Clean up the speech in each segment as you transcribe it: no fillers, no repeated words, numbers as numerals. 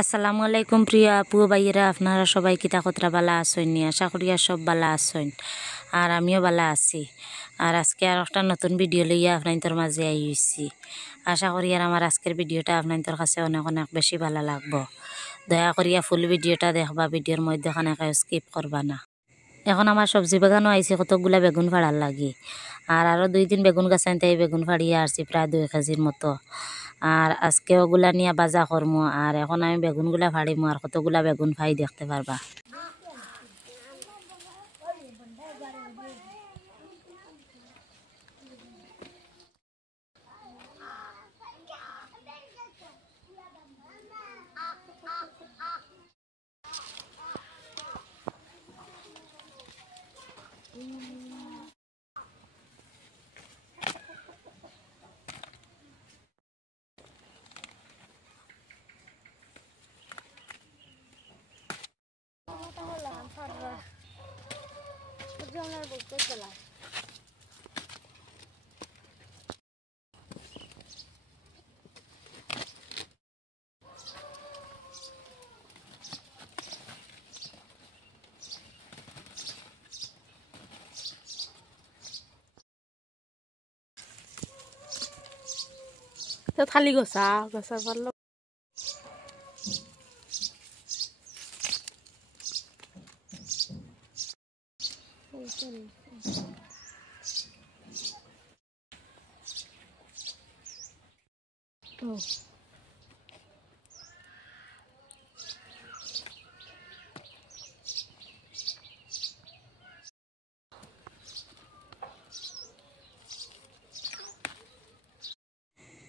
আসসালামু আলাইকুম প্রিয় আপু ভাইয়েরা, আপনারা সবাই কিতা কতরা বালা আসেন নি? আশা করি আর সব বালা আসেন, আর আমিও বালা আছি। আর আজকে আর একটা নতুন ভিডিও লইয়া আপনাদের মাঝে আইছি। আশা করি আর আমার আজকের ভিডিওটা আপনাদের কাছে অনেক অনেক বেশি ভালো লাগবো। দয়া করিয়া ফুল ভিডিওটা দেখবা, ভিডিওর মধ্যে খানে স্কিপ করবা না। এখন আমার সবজি বাগানও আইছে কতগুলা বেগুন ফাড়ার লাগি, আর আরও 2 দিন বেগুন গাছ আনতে এই বেগুন ফাড়িয়ে আসছি প্রায় 2 কেজির মতো। আর আজকে ওগুলা নিয়ে বাজা করমু, আর এখন আমি বেগুনগুলা ফাড়িমু, আর কতগুলা বেগুন ফাই দেখতে পারবা। তো থালি গছা গছার পারলো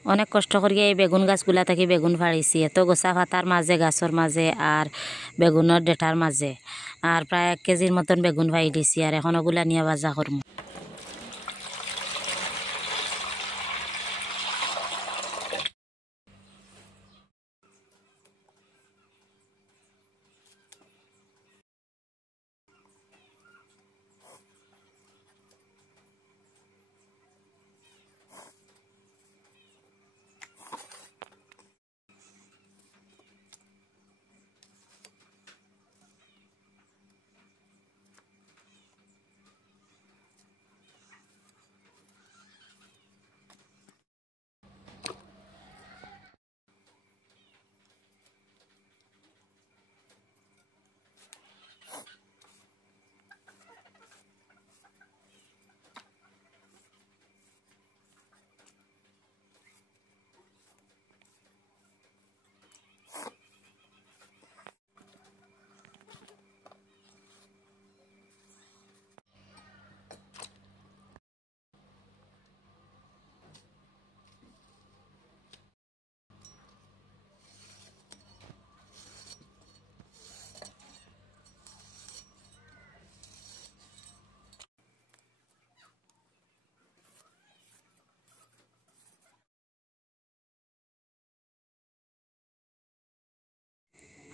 অনেক কষ্ট করিয়া এই বেগুন গাছগুলা থেকে বেগুন ফাড়িছি, এত গোছা পাতার মাঝে, গাছর মাঝে আর বেগুনের ডেটার মাঝে, আর প্রায় 1 কেজির মতন বেগুন ফাই দিছি। আর এখন ওগুলা নিয়ে বাজা করমু।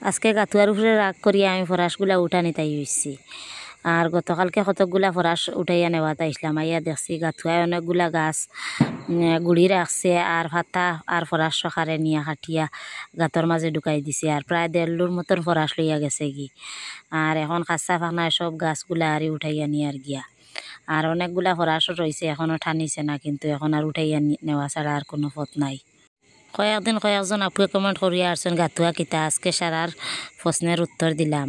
আজকে গাথুয়ার উপরে রাগ করিয়া আমি ফরাসগুলা উঠানি তাই হইছি। আর গতকালকে কতকগুলা ফরাস উঠাইয়া নেওয়া তাইছিলাম, আইয়া দেখছি গাথুয়ায় অনেকগুলা গাছ গুড়ি রাখছে, আর ফাতা আর ফরাস সখারে নিয়ে খাটিয়া গাতর মাঝে ঢুকাই দিছে। আর প্রায় 1.5 মতন ফরাস লইয়া গেছে কি। আর এখন খাসা ফানায় সব গাছগুলা আরই উঠাইয়া নিয়ে গিয়া। আর অনেকগুলা ফরাসও রয়েছে, এখনও ঠানিছে না, কিন্তু এখন আর উঠাইয়া নেওয়া ছাড়া আর কোনো পথ নাই। কয়েকজন আপুয়ে কমেন্ট করিয়া আসছেন গাথুয়া কিতা, আজকে সারার প্রশ্নের উত্তর দিলাম।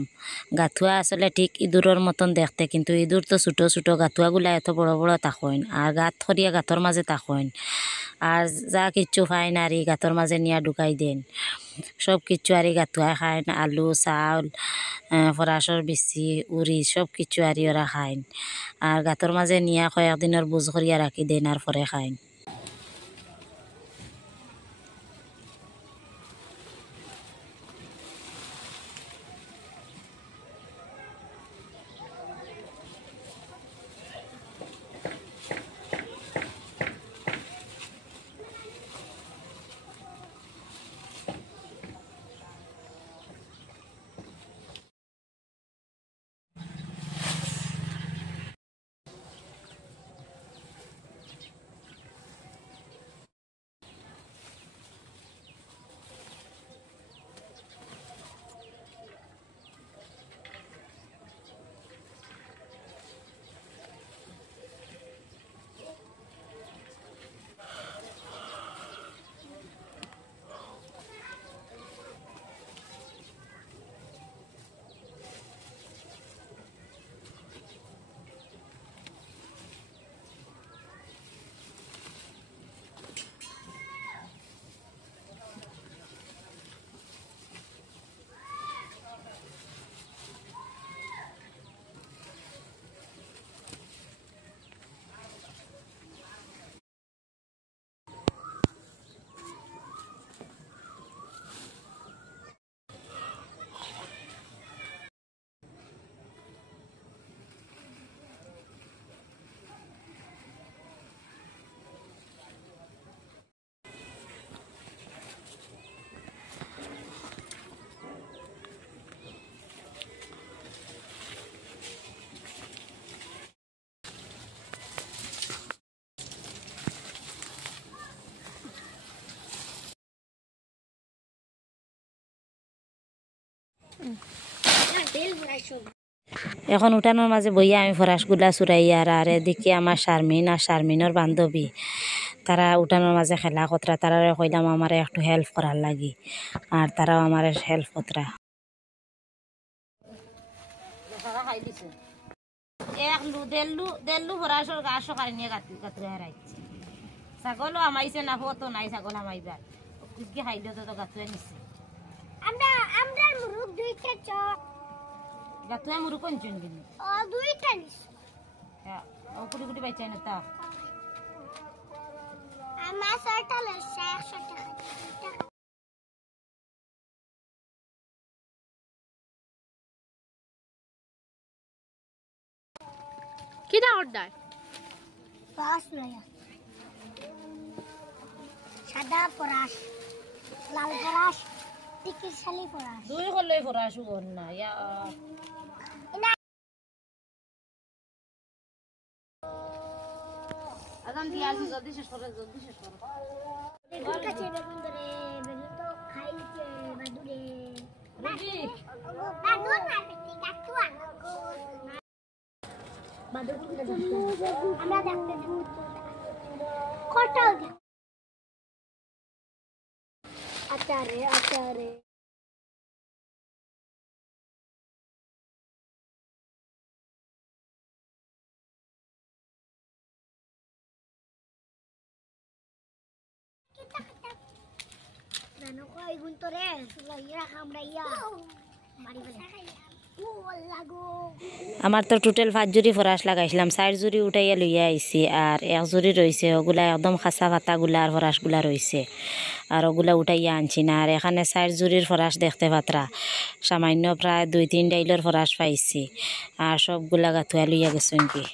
গাথুয়া আসলে ঠিক ইঁদুরের মতন দেখতে, কিন্তু ইঁদুর তো ছোটো ছোটো, গাথুয়াগুলা এত বড় বড় তাকইন, আর গাত করিয়া গাতর মাঝে তাকইন। আর যা কিচ্ছু খাইন আর এই গাতর মাঝে নিয়ে ঢুকাই দেন, সব কিচ্ছু আর এই গাথুয়া খাইন, আলু চাউল ফরাসর বিচি উড়ি সব কিছু আর ওরা খাইন। আর গাতর মাঝে নিয়ে কয়েকদিনের বুঝ করিয়া রাখি দেন, আর পরে খাইন। এখন উঠানোর মাঝে বইয়া আমি ফরাসগুলা চুরাইয়ার আর এদিকে আমার শারমিন আর শারমিনের বান্ধবী তারা উঠানোর মাঝে খেলা কতরা তারা কইলাম আমার একটু হেল্প করার লাগি আর তারাও আমার হেল্প কতরা ছাগলও আমাইছে না ফটো নাই ছাগল আমাইবার কি খাইলো তো গাতুয়ে নিছে আমরা মুরুগ দুইটা চক গাতুয়ে মুরু কোন চুন দিনি দুইটা নিস ও কুড়ি কুড়ি বাইচাই না তা আমার সাথে লসা 100 টাকা কিটা অর্ডার পাস লয়া সাদা পরাশ লাল পরাশ টিকির শালি পরাশ দুই হলে ফরাসু ওর না ইয়া আদান দিয়া আছে জলদি শেষ করো বেগুন কাছে বেগুন ধরে বেগুন তো খাইছে বাদুরে বাদুর না পেটি কাটুয়া বাদুর আমরা দেখতে কটাল আচারে আচারে Nano ko ay gunto rin. Sulayra kamraya. Maribala. Wala go. আমার তো টোটাল 5 জুড়ি ফরাস লাগাইছিলাম 4 জুড়ি উঠাইয়া লইয়া আইছি আর 1 জুড়ি রইছে ওগুলা একদম খাসা পাতাগুলা আর ফরাসগুলা রইছে আর ওগুলা উঠাইয়া আনছি না আর এখানে 4 জুড়ির ফরাস দেখতে পাত্রা সামান্য প্রায় 2-3 ডাইলর ফরাস পাইছি আর সবগুলা গাথুয়া লইয়া গেছেন কি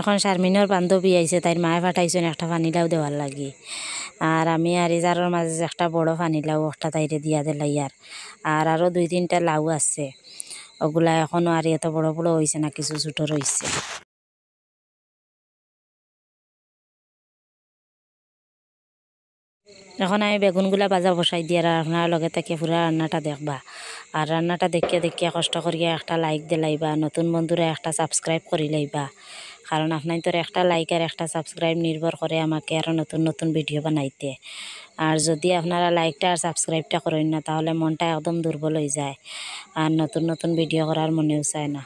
এখন শারমিনের বান্ধবী আইছে তাইর মায়ে পাঠাইছেন একটা পানিলাও দেওয়ার লাগি আর আমি আর ইজারের মাঝে একটা বড় পানিলাও একটা তাইরে দিয়া দিলাইয়ার আর আরও 2-3টা লাউ আছে ওগুলা এখনো আর এত বড় বড় হয়েছে না কিছু ছোট রয়েছে এখন আমি বেগুনগুলা বাজা বসাই দিয়ে আর আপনার লগে থেকে পুরো রান্নাটা দেখবা আর রান্নাটা দেখিয়া দেখিয়া কষ্ট করিয়া একটা লাইক দিলাইবা নতুন বন্ধুরা একটা সাবস্ক্রাইব করি লাইবা কারণ আপনার তোর একটা লাইক আর একটা সাবস্ক্রাইব নির্ভর করে আমাকে আরও নতুন নতুন ভিডিও বানাইতে আর যদি আপনারা লাইকটা আর সাবস্ক্রাইবটা করেন না তাহলে মনটা একদম দুর্বল হয়ে যায় আর নতুন নতুন ভিডিও করার মনেও চায় না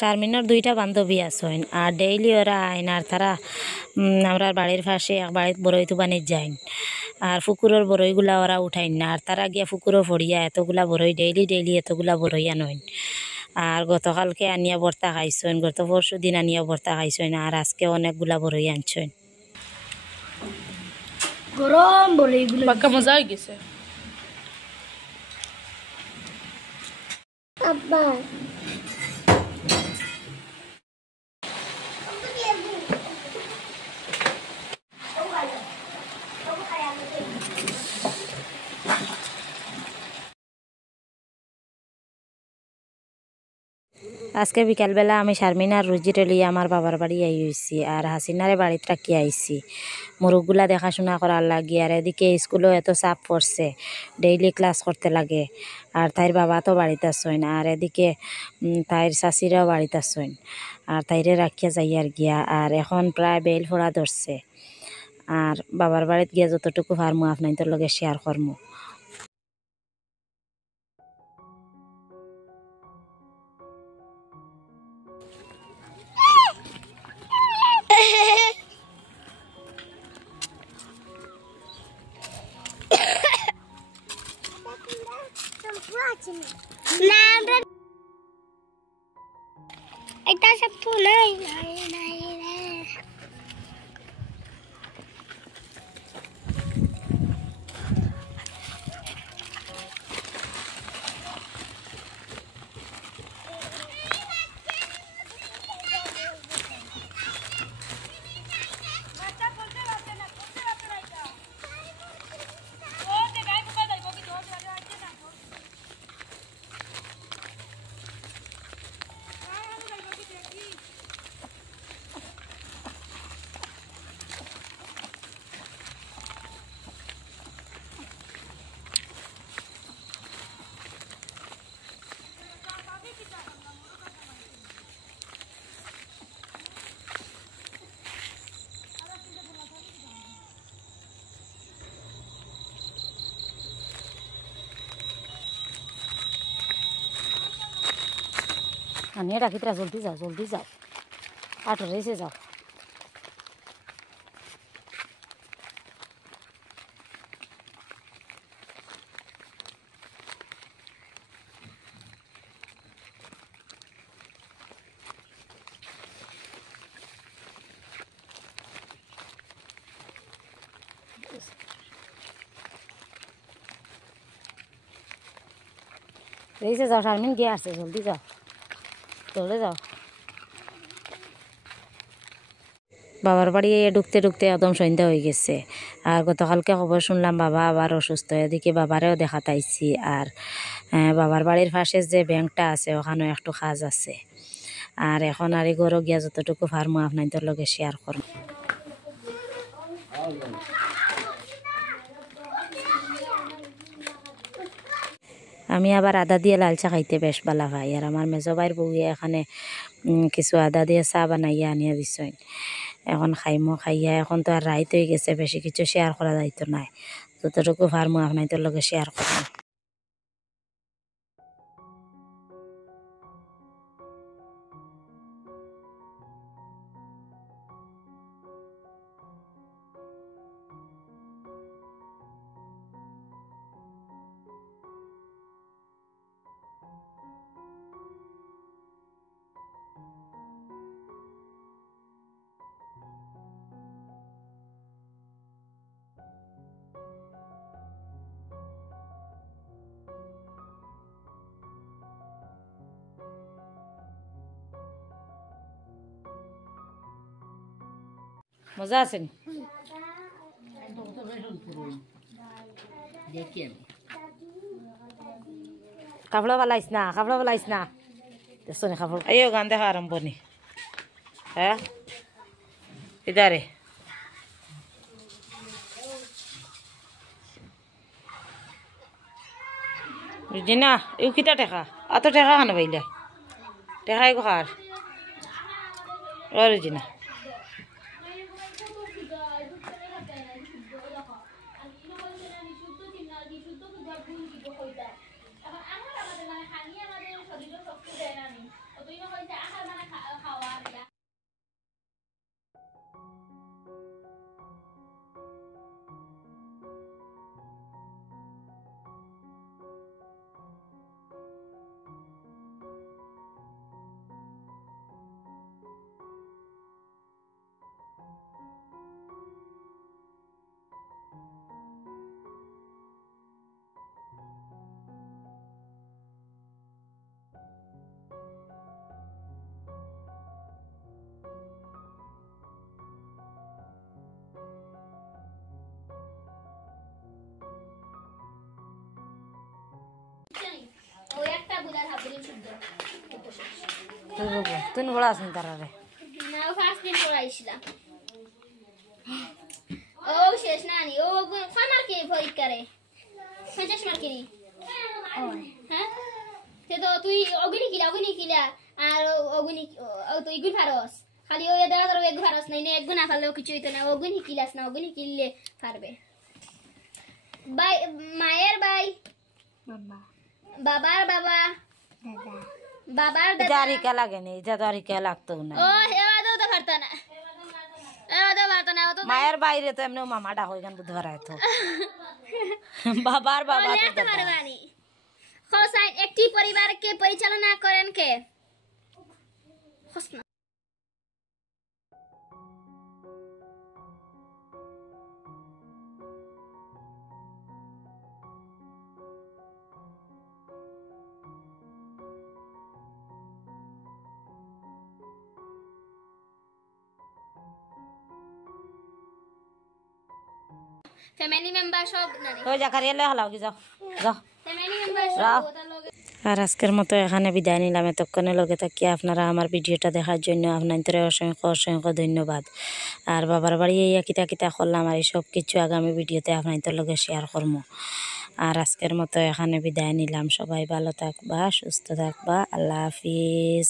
শারমিনের 2টা বান্ধবী আছেন আর ডেইলি ওরা আইন আর তারা আমরা বাড়ির পাশে এক বাড়িতে বড়ই তুবানির যাইন আর পুকুরের বড়ইগুলা ওরা উঠাইন না আর তারা গিয়া পুকুরও ফড়িয়া এতগুলা বড়ই ডেইলি এতগুলা বড়ই আনইন আর গতকালকে আনিয়া ভর্তা খাইছেন গত পরশু দিন আনিয়া ভর্তা খাইছেন আর আজকে অনেকগুলা বড়ই আনছেন গরম বলে এগুলো পাক্কা মজা হয়ে গেছে আব্বা আজকে বিকালবেলা আমি শারমিন আর রুজিরে লিয়ে আমার বাবার বাড়ি আইছি আর হাসিনারে বাড়িতে রাখি আইছি মুরগগুলা দেখাশোনা করার লাগি আর এদিকে স্কুলেও এত চাপ পড়ছে ডেইলি ক্লাস করতে লাগে আর তাইর বাবা তো বাড়িতে আসইন আর এদিকে তাইর শাশিরাও বাড়িতে আসইন আর তাইরে রাখিয়া যাই আর গিয়া আর এখন প্রায় বেল ফোড়া ধরছে আর বাবার বাড়িতে গিয়া যতটুকু পারমু আপনাদের লগে শেয়ার করমু। না আমরা এটা সব তো নাই নাই নাই আনিয়ে রাখি তোরা জলদি যাও আটো রেসে যাও। রেসে যাও শারমিন গিয়ে আসছে জলদি যাও চলে যাও। বাবার বাড়ি ঢুকতে ঢুকতে একদম সন্ধ্যা হয়ে গেছে আর গতকালকে খবর শুনলাম বাবা আবার অসুস্থ এদিকে বাবারেও দেখাতাইছি আর বাবার বাড়ির পাশে যে ব্যাংকটা আছে ওখানেও একটু কাজ আছে আর এখন আর ঘরও গিয়া যতটুকু পারমু আপনাদের লগে শেয়ার করব। আমি আবার আদা দিয়ে লাল চা খাইতে বেশ ভালো পাই আর আমার মেজো ভাইয়ের বউয়ে এখানে কিছু আদা দিয়ে চা বানাইয়া আনিয়া দিছেন এখন খাইমো খাইয়া এখন তো আর রাইত হয়ে গেছে বেশি কিছু শেয়ার করা যাইতো নাই যতটুকু পারমু আপনাদের লগে শেয়ার করবো। মজা আছে নি কাপড় বালাইস না দেখছো নি কাপড় আইও গান দেখা আরম্ভ নি হ্যাঁ ইদারে বুঝলি না ইউ কিটা টেকা অত টেকা খানো বাইলা টেকাই খার রুজিনা ওই একটা বুলার হাবুলি শুদ্ধ তুই বলবো তুই বড় আসুন তারারে না ফার্স্ট দিন পড়াইছিলাম ও শেষ নানি ও খামার কে পরীক্ষারে 50 মার্কেরই হ্যাঁ তে তো তুই অগ্নি কিলা আর অগ্নি তুই গুণ ফারস খালি ওই দেওয়া ধরো এক ফারস নাই না এক গুণ না পারলেও কিছু হইতো না অগ্নি কিলাস না অগ্নি কিনলে পারবে বাই মায়ের বাই বাবার বাবা বাবার এটা আর ইকা লাগে না এটা তো আর ইকা লাগতো না ও হে আদৌ তো পারতা না ও তো মায়ের বাইরে তো এমনি মামা ডাক ওইখান বুধবার তো বাবার বাবা তো দাদা। পারবানি হোসাইন একটি পরিবারকে পরিচালনা করেন কে হোসনা ফ্যামিলি মেম্বার সব নানি ওই যা কারিয়ে হালাও কি যাও যাও ফ্যামিলি মেম্বার রাও। সব ওটার লগে আর আজকের মতো এখানে বিদায় নিলাম এতক্ষণে লগে থাকি আপনারা আমার ভিডিওটা দেখার জন্য আপনাদের অসংখ্য অসংখ্য ধন্যবাদ আর বাবার বাড়ি এই কিতা কিতা করলাম আর এই সব কিছু আগামী ভিডিওতে আপনাদের লগে শেয়ার করবো আর আজকের মতো এখানে বিদায় নিলাম সবাই ভালো থাকবা সুস্থ থাকবা আল্লাহ হাফিজ।